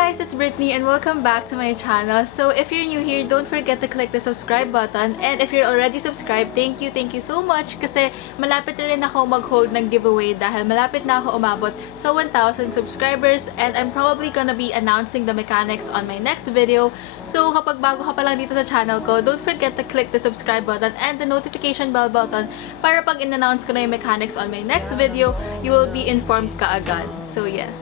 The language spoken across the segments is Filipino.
guys, it's Brittany and welcome back to my channel. So if you're new here, don't forget to click the subscribe button, and if you're already subscribed, thank you so much kasi malapit na rin ako mag-hold ng giveaway dahil malapit na ako umabot sa 1,000 subscribers, and I'm probably gonna be announcing the mechanics on my next video. So kapag bago ka pa lang dito sa channel ko, don't forget to click the subscribe button and the notification bell button para pag in-announce ko na yung mechanics on my next video, you will be informed kaagad. So yes.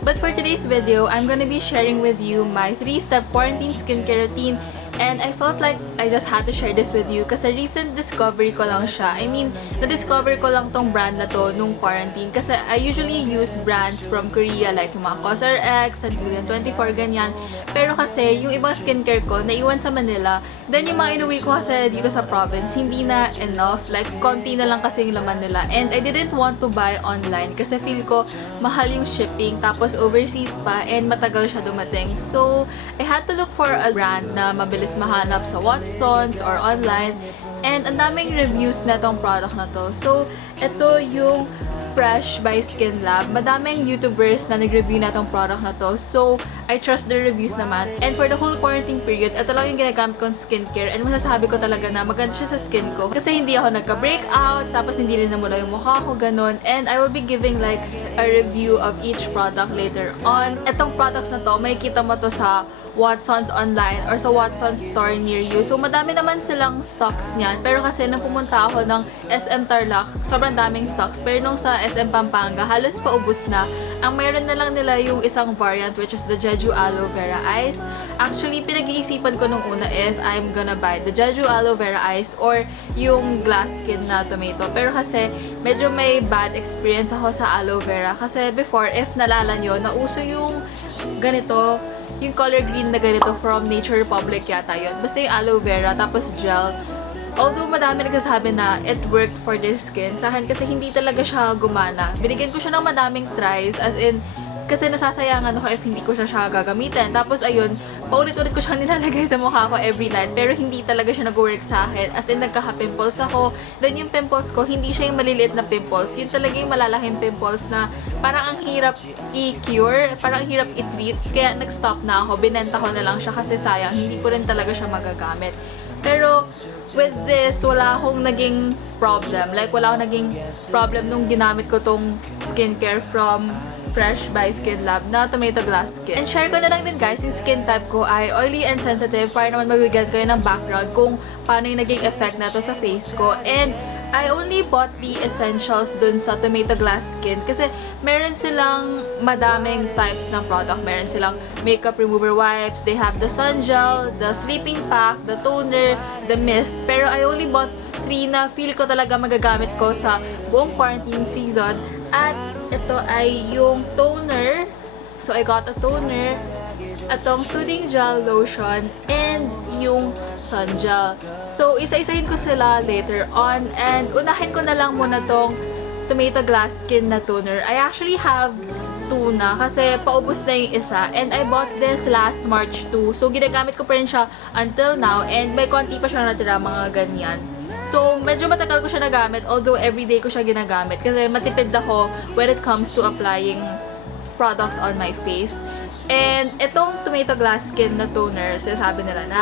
But for today's video, I'm gonna be sharing with you my 3-step quarantine skincare routine, and I felt like I just had to share this with you kasi recent discovery ko lang siya. I mean, na-discover ko lang tong brand na to nung quarantine kasi I usually use brands from Korea like yung mga COSRX, Sanjulian 24, ganyan. Pero kasi yung ibang skincare ko naiwan sa Manila, then yung mga inuwi ko kasi dito sa province, hindi na enough, like konti na lang kasi yung laman nila. And I didn't want to buy online kasi feel ko mahal yung shipping, tapos overseas pa, and matagal siya dumating. So, I had to look for a brand na mabilis mahanap sa Watsons or online, and ang daming reviews na tong product na to. So, ito yung Fresh by Skin Lab. Madaming YouTubers na nag-review na tong product na to. So, I trust the reviews naman. And for the whole quarantine period, ito lang yung ginagamit kong skincare, and masasabi ko talaga na maganda siya sa skin ko. Kasi hindi ako nagka-breakout, tapos hindi rin namula yung mukha ko, ganun. And I will be giving like a review of each product later on. Itong products na to, makikita mo to sa Watsons online or sa Watsons store near you. So, madami naman silang stocks niyan. Pero kasi nung pumunta ako ng SM Tarlac, sobrang daming stocks. Pero nung sa SM Pampanga, halos paubos na. Ang mayroon na lang nila yung isang variant, which is the Jeju Aloe Vera Ice. Actually, pinag-iisipan ko nung una if I'm gonna buy the Jeju Aloe Vera Ice or yung glass skin na tomato. Pero kasi, medyo may bad experience ako sa aloe vera. Kasi before, if nalala nyo, nauso yung ganito, yung color green na ganito from Nature Republic yata yun. Basta yung aloe vera, tapos gel. Although madami nagsasabi na it worked for their skin, sa akin kasi hindi talaga siya gumana. Binigyan ko siya ng madaming tries, as in, kasi nasasayangan ako if hindi ko siya gagamitin. Tapos ayun, paulit-ulit ko siyang nilalagay sa mukha ko every night, pero hindi talaga siya nag-work sa akin. As in, nagkaka-pimples ako. Then yung pimples ko, hindi siya yung maliliit na pimples. Yun talaga yung malalaking pimples na parang ang hirap i-cure, parang ang hirap i-treat. Kaya nag-stop na ako. Binenta ko na lang siya kasi sayang, hindi ko rin talaga siya magagamit. Pero with this, wala akong naging problem. Like, wala akong naging problem nung ginamit ko tong skincare from Fresh by Skin Lab na tomato glass skin. And share ko na lang din guys, yung skin type ko ay oily and sensitive para naman magbigyan kayo ng background kung paano yung naging effect na to sa face ko. And I only bought the essentials dun sa tomato glass skin kasi meron silang madaming types ng product. Meron silang makeup remover wipes, they have the sun gel, the sleeping pack, the toner, the mist. Pero I only bought 3 na feel ko talaga magagamit ko sa buong quarantine season. At ito ay yung toner. So, I got a toner, atong soothing gel lotion, and yung sun gel. So, isa-isahin ko sila later on. And unahin ko na lang muna tong tomato glass skin na toner. I actually have 2 na kasi paubos na yung isa. And I bought this last March 2. So, ginagamit ko pa rin siya until now. And may konti pa siya natira, mga ganyan. So, medyo matagal ko siya nagamit, although everyday ko siya ginagamit kasi matipid ako when it comes to applying products on my face. And itong tomato glass skin na toner, sinasabi nila na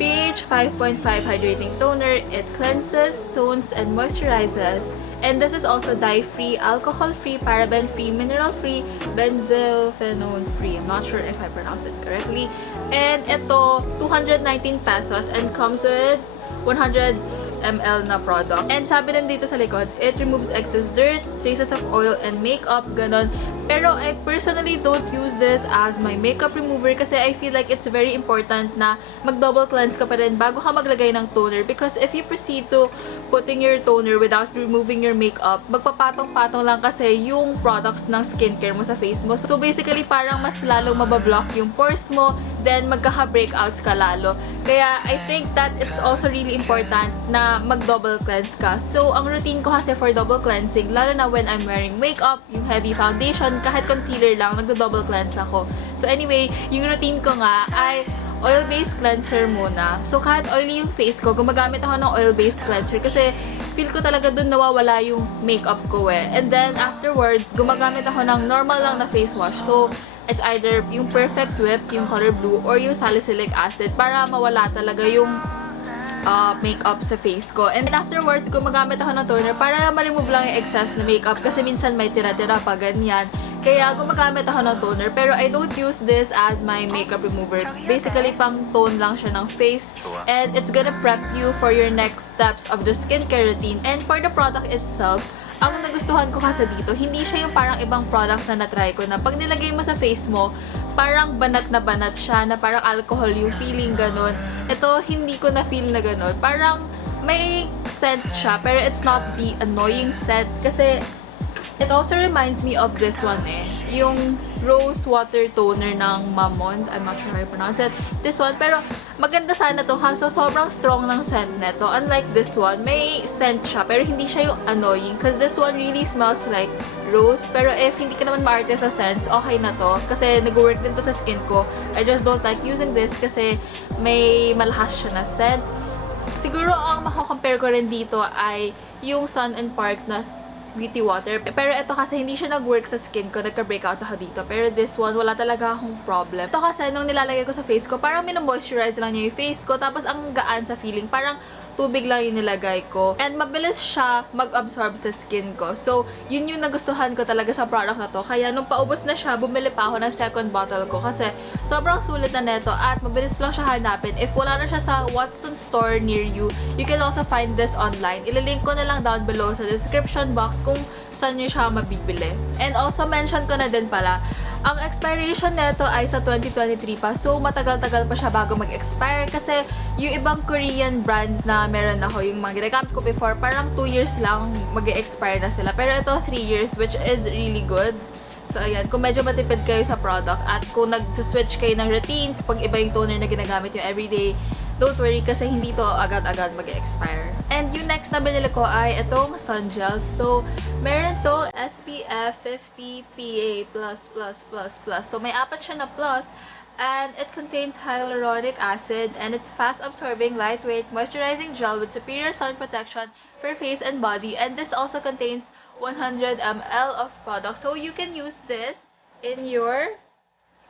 pH 5.5 hydrating toner. It cleanses, tones, and moisturizes. And this is also dye-free, alcohol-free, paraben-free, mineral-free, benzophenone-free. I'm not sure if I pronounced it correctly. And ito, 219 pesos and comes with 100 ml na product. And sabi din dito sa likod, it removes excess dirt, traces of oil, and makeup, ganon. Pero I personally don't use this as my makeup remover kasi I feel like it's very important na mag-double cleanse ka pa rin bago ka maglagay ng toner, because if you proceed to putting your toner without removing your makeup, magpapatong-patong lang kasi yung products ng skincare mo sa face mo. So basically, parang mas lalong mabablock yung pores mo, then magkaka-breakouts ka lalo. Kaya I think that it's also really important na mag-double cleanse ka. So ang routine ko kasi for double cleansing, lalo na when I'm wearing makeup, yung heavy foundation, kahit concealer lang, nagdo-double cleanse ako. So anyway, yung routine ko nga ay oil-based cleanser muna. So kahit oily yung face ko, gumagamit ako ng oil-based cleanser kasi feel ko talaga dun nawawala yung makeup ko eh. And then afterwards, gumagamit ako ng normal lang na face wash. So it's either yung Perfect Whip, yung color blue, or yung salicylic acid para mawala talaga yung makeup sa face ko. And afterwards, gumagamit ako ng toner para ma-remove lang yung excess na makeup kasi minsan may tira-tira pa, ganyan. Kaya gumagamit ako ng toner, pero I don't use this as my makeup remover. Basically, pang tone lang siya ng face. And it's gonna prep you for your next steps of the skincare routine. And for the product itself, ang nagustuhan ko kasi dito, hindi siya yung parang ibang products na na-try ko na pag nilagay mo sa face mo, parang banat na banat siya, na parang alcohol yung feeling, ganun. Ito, hindi ko na-feel na ganun. Parang may scent siya, pero it's not the annoying scent. Kasi it also reminds me of this one yung Rose Water Toner ng Mamond. I'm not sure how you pronounce it. This one, pero maganda sana to kaso sobrang strong ng scent neto. Unlike this one, may scent siya, pero hindi siya yung annoying. Because this one really smells like rose. Pero if hindi ka naman maarte sa scents, okay na to. Kasi nag-work din to sa skin ko. I just don't like using this kasi may malahas siya na scent. Siguro ang mako-compare ko rin dito ay yung Sun and Park na beauty water. Pero ito kasi hindi siya nag-work sa skin ko. Nagka-breakouts ako dito. Pero this one, wala talaga akong problem. Ito kasi, nung nilalagay ko sa face ko, parang minomoisturize lang niya yung face ko. Tapos, ang gaan sa feeling. Parang tubig lang yung nilagay ko. And mabilis siya mag-absorb sa skin ko. So, yun yung nagustuhan ko talaga sa product na to. Kaya, nung paubos na siya, bumili pa ako ng second bottle ko. Kasi, sobrang sulit na neto. At mabilis lang siya hanapin. If wala na siya sa Watson store near you, you can also find this online. Ililink ko na lang down below sa description box kung saan nyo siya mabibili. And also, mention ko na din pala, ang expiration neto ay sa 2023 pa. So, matagal-tagal pa siya bago mag-expire. Kasi, yung ibang Korean brands na meron ako, yung mga ginagamit ko before, parang 2 years lang mag-expire na sila. Pero ito, 3 years, which is really good. So, ayan. Kung medyo matipid kayo sa product at kung nag-switch kayo ng routines, pag iba yung toner na ginagamit nyo everyday, don't worry kasi hindi to agad-agad mag-expire. And yung next na binili ko ay itong sun gel. So, meron to SPF 50 PA+++++. So, may apat siya na plus. And it contains hyaluronic acid and it's fast-absorbing, lightweight, moisturizing gel with superior sun protection for face and body. And this also contains 100 ml of product. So, you can use this in your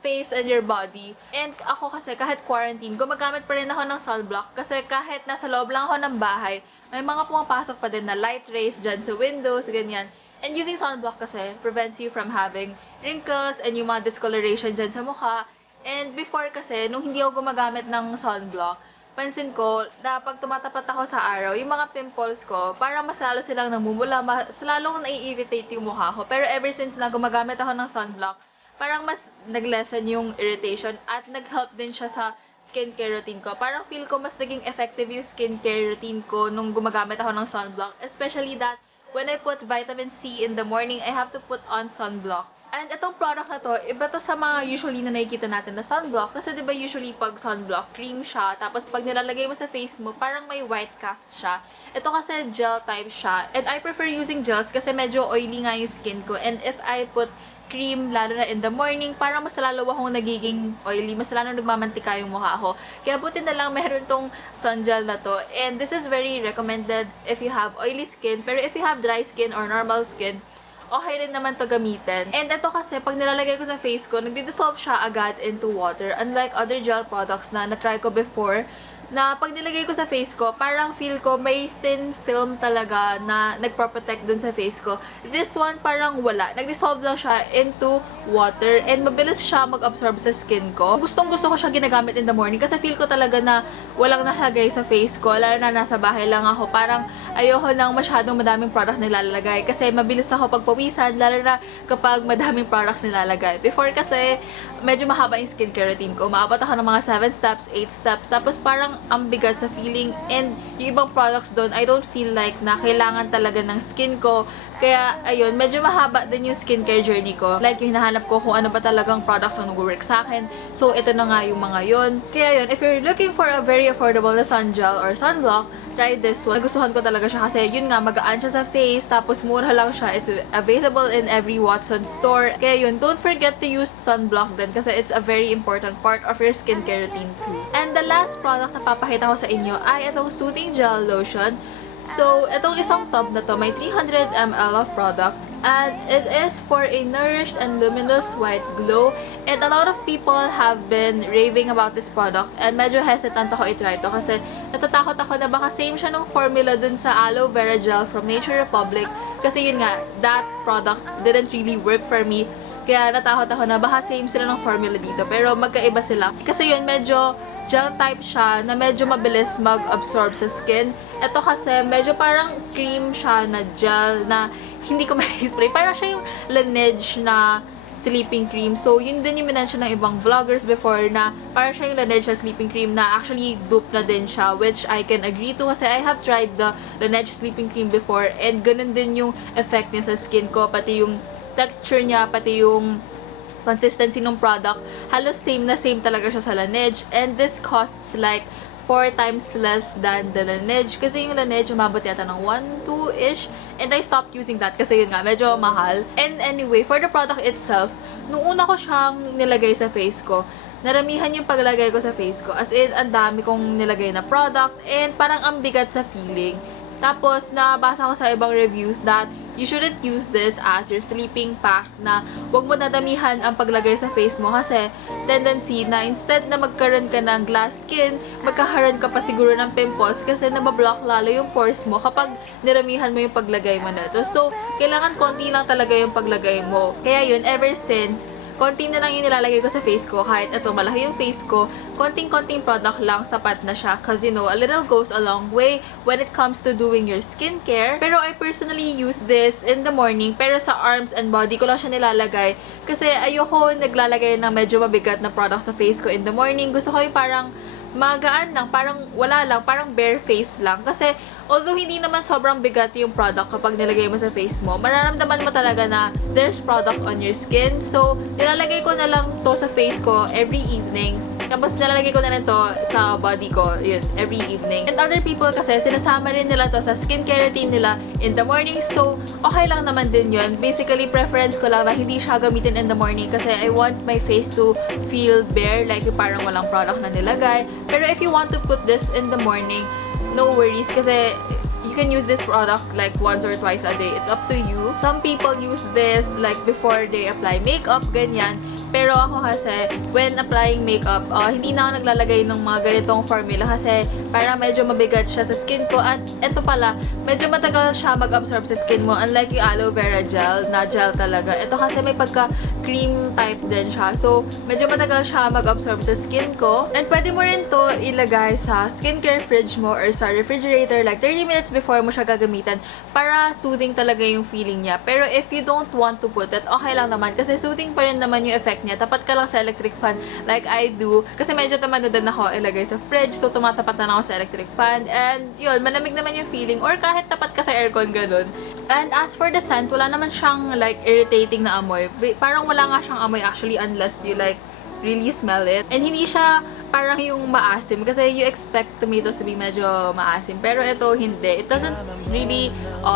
face and your body. And ako kasi kahit quarantine, gumagamit pa rin ako ng sunblock kasi kahit nasa loob lang ako ng bahay, may mga pumapasok pa din na light rays dyan sa windows, ganyan. And using sunblock kasi prevents you from having wrinkles and yung mga discoloration dyan sa mukha. And before kasi, nung hindi ako gumagamit ng sunblock, pansin ko na pag tumatapat ako sa araw, yung mga pimples ko, parang mas lalo silang namumula, mas lalong nai-irritate yung mukha ko. Pero ever since na gumagamit ako ng sunblock, parang mas nag-lessen yung irritation at nag-help din siya sa skincare routine ko. Parang feel ko mas naging effective yung skincare routine ko nung gumagamit ako ng sunblock. Especially that when I put vitamin C in the morning, I have to put on sunblock. And itong product na to, iba to sa mga usually na nakikita natin na sunblock. Kasi diba usually pag sunblock, cream siya. Tapos pag nilalagay mo sa face mo, parang may white cast siya. Ito kasi gel type siya. And I prefer using gels kasi medyo oily nga yung skin ko. And if I put cream, lalo na in the morning, parang mas lalo akong nagiging oily, mas lalo nagmamantika yung mukha ko. Kaya buti na lang meron tong sun gel na to. And this is very recommended if you have oily skin. Pero if you have dry skin or normal skin, okay rin naman to gamitin. And ito kasi, pag nilalagay ko sa face ko, nagdi-dissolve siya agad into water. Unlike other gel products na na-try ko before, na pag nilagay ko sa face ko, parang feel ko may thin film talaga na nagproprotect dun sa face ko. This one, parang wala. Nag-dissolve lang siya into water and mabilis siya mag-absorb sa skin ko. Gustong-gusto ko siya ginagamit in the morning kasi feel ko talaga na walang nakalagay sa face ko. Lalo na nasa bahay lang ako. Parang ayoko nang masyadong madaming product nilalagay kasi mabilis ako pagpawisan, lalo na kapag madaming products nilalagay. Before kasi, medyo mahaba yung skincare routine ko. Maabot ako ng mga 7 steps, 8 steps. Tapos parang ang bigat sa feeling. And yung ibang products doon, I don't feel like na kailangan talaga ng skin ko. Kaya, ayun, medyo mahaba din yung skincare journey ko. Like, yung hinahanap ko kung ano ba talagang products ang nag-work sa akin. So, ito na nga yung mga yun. Kaya yun, if you're looking for a very affordable na sun gel or sunblock, try this one. Nagustuhan ko talaga siya kasi yun nga, magaan siya sa face, tapos mura lang siya. It's available in every Watson store. Kaya yun, don't forget to use sunblock din kasi it's a very important part of your skincare routine too. And the last product na papakita ko sa inyo ay itong Soothing Gel Lotion. So, itong isang tub na to, may 300 ml of product. And it is for a nourished and luminous white glow. And a lot of people have been raving about this product. And medyo hesitant ako i-try to kasi natatakot ako na baka same siya nung formula dun sa aloe vera gel from Nature Republic. Kasi yun nga, that product didn't really work for me. Kaya natakot ako na baka same sila ng formula dito. Pero magkaiba sila. Kasi yun, medyo gel type siya na medyo mabilis mag-absorb sa skin. Ito kasi medyo parang cream siya na gel na hindi ko ma-explain. Parang siya yung Laneige na sleeping cream. So, yun din yung minention ng ibang vloggers before na parang siya yung Laneige na sleeping cream na actually dupe na din siya, which I can agree to kasi I have tried the Laneige sleeping cream before and ganun din yung effect niya sa skin ko, pati yung texture niya, pati yung consistency ng product. Halos same na same talaga siya sa Laneige, and this costs like 4 times less than the Laneige. Kasi yung Laneige, umabot yata ng 1-2-ish. And I stopped using that kasi yun nga, medyo mahal. And anyway, for the product itself, nung una ko siyang nilagay sa face ko, naramihan yung paglagay ko sa face ko. As in, ang dami kong nilagay na product and parang ang bigat sa feeling. Tapos, nabasa ko sa ibang reviews that you shouldn't use this as your sleeping pack, na wag mo nadamihan ang paglagay sa face mo kasi tendency na instead na magkaroon ka ng glass skin, magkakaroon ka pa siguro ng pimples kasi nabablock lalo yung pores mo kapag niramihan mo yung paglagay mo nito. So, kailangan konti lang talaga yung paglagay mo. Kaya yun, ever since, konti na lang yung nilalagay ko sa face ko. Kahit ito, malaki yung face ko, konting-konting product lang, sapat na siya. Cause you know, a little goes a long way when it comes to doing your skincare. Pero I personally use this in the morning. Pero sa arms and body ko lang siya nilalagay. Kasi ayoko naglalagay ng medyo mabigat na product sa face ko in the morning. Gusto ko yung parang magaan lang, parang wala lang, parang bare face lang. Kasi, although hindi naman sobrang bigat yung product kapag nilagay mo sa face mo, mararamdaman mo talaga na there's product on your skin. So, nilalagay ko na lang to sa face ko every evening. Tapos, nilalagay ko na rin to sa body ko, yun, every evening. And other people kasi, sinasama rin nila to sa skincare routine nila in the morning. So, okay lang naman din yun. Basically, preference ko lang na hindi siya gamitin in the morning kasi I want my face to feel bare, like yung parang walang product na nilagay. Pero if you want to put this in the morning, no worries kasi you can use this product like once or twice a day. It's up to you. Some people use this like before they apply makeup, ganyan. Pero ako kasi, when applying makeup, hindi na ako naglalagay ng mga ganitong formula kasi parang medyo mabigat siya sa skin ko. At eto pala, medyo matagal siya mag-absorb sa skin mo. Unlike yung aloe vera gel, na gel talaga. Ito kasi may pagka-cream type din siya. So, medyo matagal siya mag-absorb sa skin ko. And pwede mo rin to ilagay sa skincare fridge mo or sa refrigerator like 30 minutes before mo siya gagamitan para soothing talaga yung feeling niya. Pero if you don't want to put it, okay lang naman kasi soothing pa rin naman yung effect niya. Tapat ka lang sa electric fan like I do. Kasi medyo tamad na din ako ilagay sa fridge. So, tumatapat na ako sa electric fan. And, yun, malamig naman yung feeling. Or kahit tapat ka sa aircon, ganun. And as for the scent, wala naman siyang like irritating na amoy. Parang wala nga siyang amoy actually unless you like really smell it. And hindi siya parang yung maasim kasi you expect tomatoes to be medyo maasim. Pero ito hindi. It doesn't really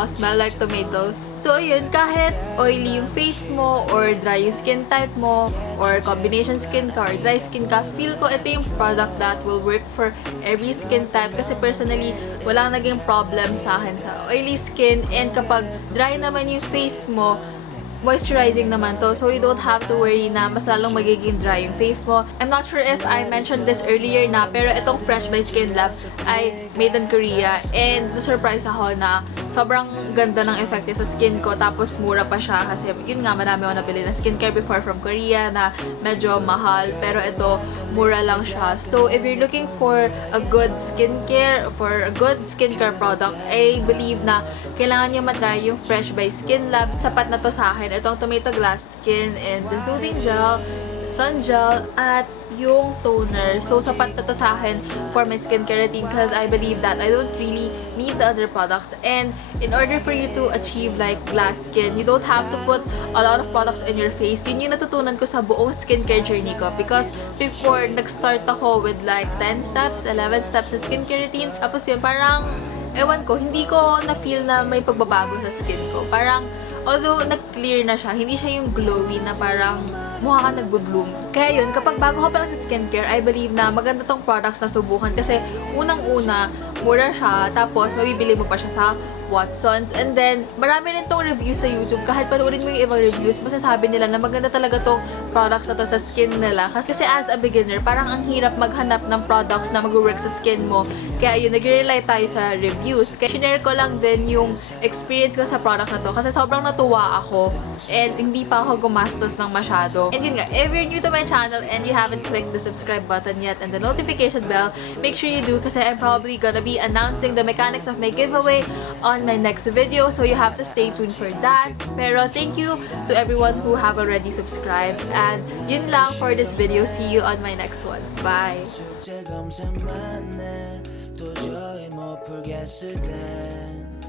smell like tomatoes. So, yun, kahit oily yung face mo or dry yung skin type mo or combination skin ka or dry skin ka, feel ko ito yung product that will work for every skin type kasi personally, walang naging problem sa akin sa oily skin. And kapag dry naman yung face mo, moisturizing naman to. So, you don't have to worry na mas lalong magiging dry yung face mo. I'm not sure if I mentioned this earlier na, pero itong Fresh by Skin Lab ay made in Korea. And na-surprise ako na sobrang ganda ng effect niya sa skin ko. Tapos, mura pa siya kasi yun nga, marami ako nabili na skincare before from Korea na medyo mahal. Pero ito, mura lang siya. So, if you're looking for a good skincare, for a good skincare product, I believe na kailangan nyo matry yung Fresh by Skin Lab. Sapat na to sa akin. Itong Tomato Glass Skin and the Soothing Gel, Sun Gel, at yung toner. So, sapat na to sa akin for my skincare routine because I believe that I don't really need the other products. And in order for you to achieve like glass skin, you don't have to put a lot of products in your face. Yun yung natutunan ko sa buong skincare journey ko. Because before, nag-start ako with like 10 steps, 11 steps sa skincare routine. Tapos yun, parang, ewan ko, hindi ko na-feel na may pagbabago sa skin ko. Parang, although nag-clear na siya, hindi siya yung glowy na parang mukha ka nagbo-bloom. Kaya yun, kapag bago ka pa lang sa skincare, I believe na maganda tong products na subukan kasi unang-una, mura siya, tapos mabibili mo pa siya sa Watsons. And then, marami rin tong reviews sa YouTube. Kahit panoorin mo yung ibang reviews, masasabi nila na maganda talaga tong products na to sa skin nila. Kasi as a beginner, parang ang hirap maghanap ng products na mag-work sa skin mo. Kaya yun, nag-rely tayo sa reviews. Kaya share ko lang din yung experience ko sa product na to. Kasi sobrang natuwa ako. And hindi pa ako gumastos ng masyado. And yun nga, if you're new to my channel and you haven't clicked the subscribe button yet and the notification bell, make sure you do kasi I'm probably gonna be announcing the mechanics of my giveaway on my next video. So you have to stay tuned for that. Pero thank you to everyone who have already subscribed. And yun lang for this video. See you on my next one. Bye! 도저히 못 풀겠을 땐